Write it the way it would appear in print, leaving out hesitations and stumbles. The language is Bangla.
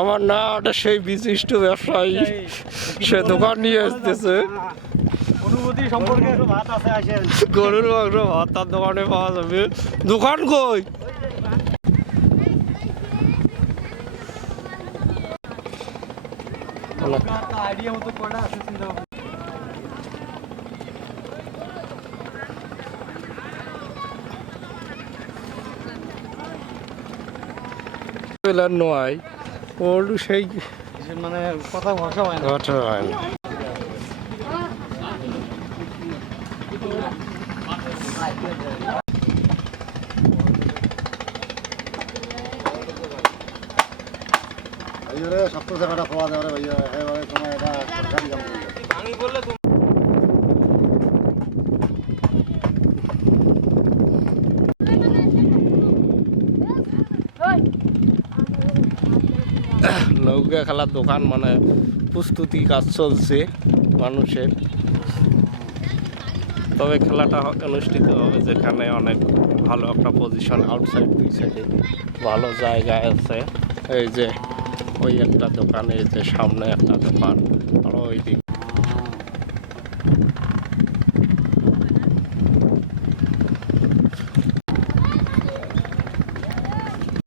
আমার না ওটা সেই বিশিষ্ট ব্যবসায়ী, সে দোকান নিয়ে আসতেছে। অনুভূতি সম্পর্কে ভাত আছে, আসেন। গরুর মাংস ভাত তার দোকানে পাওয়া যাবে। দোকান কই? আইডিয়া মতো কয়টা আছে চিন্তা নয় ওর সেই মানে কথা ভাষা হয় না। কথা হয় না। সত্তর টাকাটা পাওয়া যাবে ভাইয়া, এবারে তোমার এটা সরকারি কাম আমি বললে নৌকা খেলার দোকান, মানে প্রস্তুতি কাজ চলছে মানুষের। তবে খেলাটা অনুষ্ঠিত হবে যেখানে অনেক ভালো একটা পজিশন, আউটসাইড দুই সাইডে ভালো জায়গায় আছে। এই যে ওই একটা দোকান, এই যে সামনে একটা দোকান, আর ওই দিক